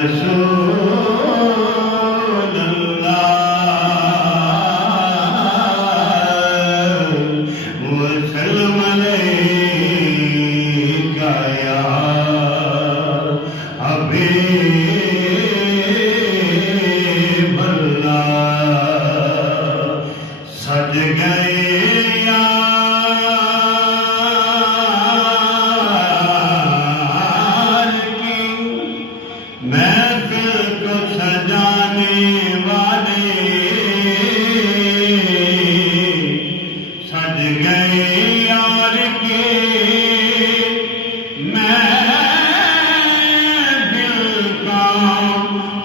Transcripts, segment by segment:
رسول اللہ وسلم علیکہ یا حبیب اللہ سج گئے محفل کو سجانے والے سج گئے یار کے محفل کو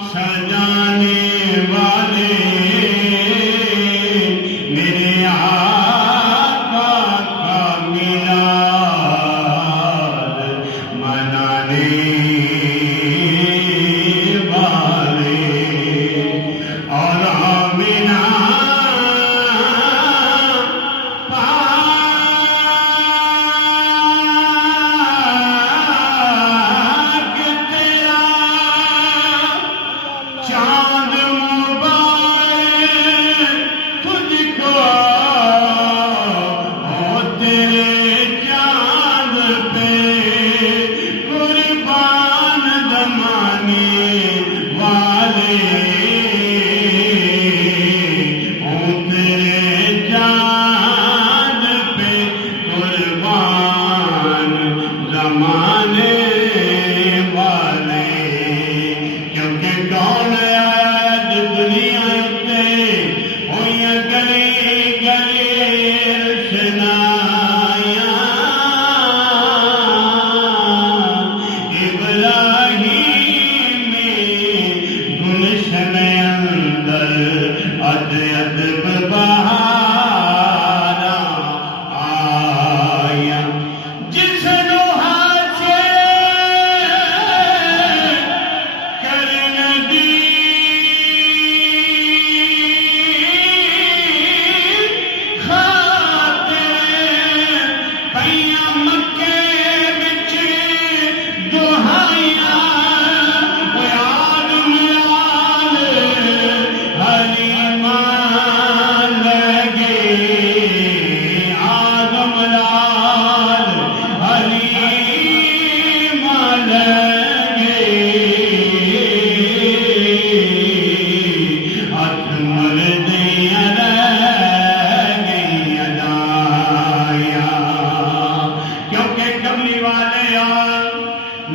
سجانے والے میرے آقا کا میلاد منانے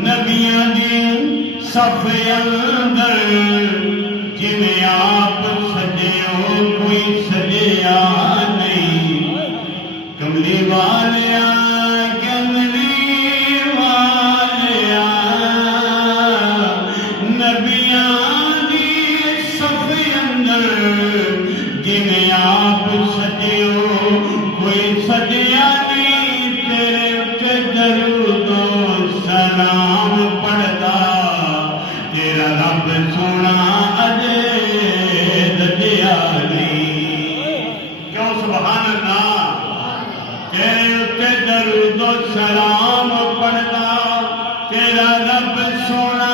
نبیاں دی صف اندر جویں آپ سجیو کوئی سجیا نہیں کملی والیا کملی والیا نبیاں دی صف اندر جویں آپ سجیو کوئی سجیا نہیں تیرے تے درود و سلام پڑھتا تیرا رب سونا اجے دجیا نہیں کیوں سبحان اللہ تیرے اتے درود و سلام پڑھتا تیرا رب سونا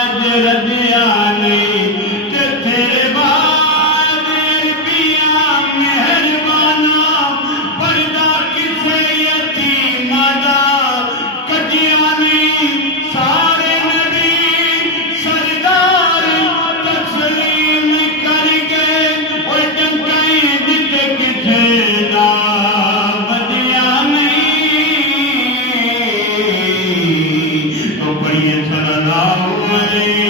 اجے دجیا نہیں کہ تیرے بعد بیاں مہربانا پردہ کسے یتیم دا کجیا نہیں سارے نبی سردار تسلیم کر گئے اور ڈنکائیں دتے کسے دا بدیا نہیں تو پڑھئے صلی اللہ علیہ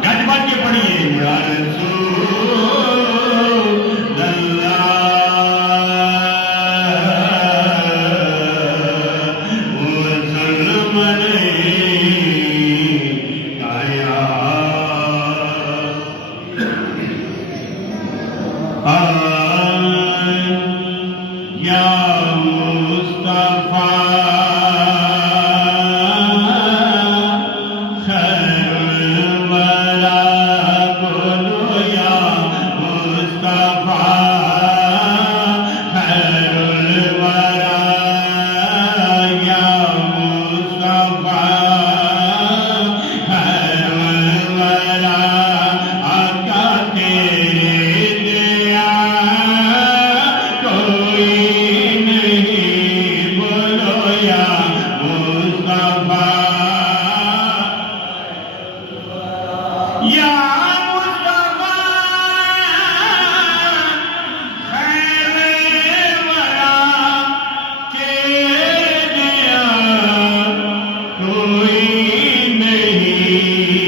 گج بج کے پڑھئے یا رسول اللہ وسلم علیکہ یا مصطفیٰ خیر الورا بولو یا علی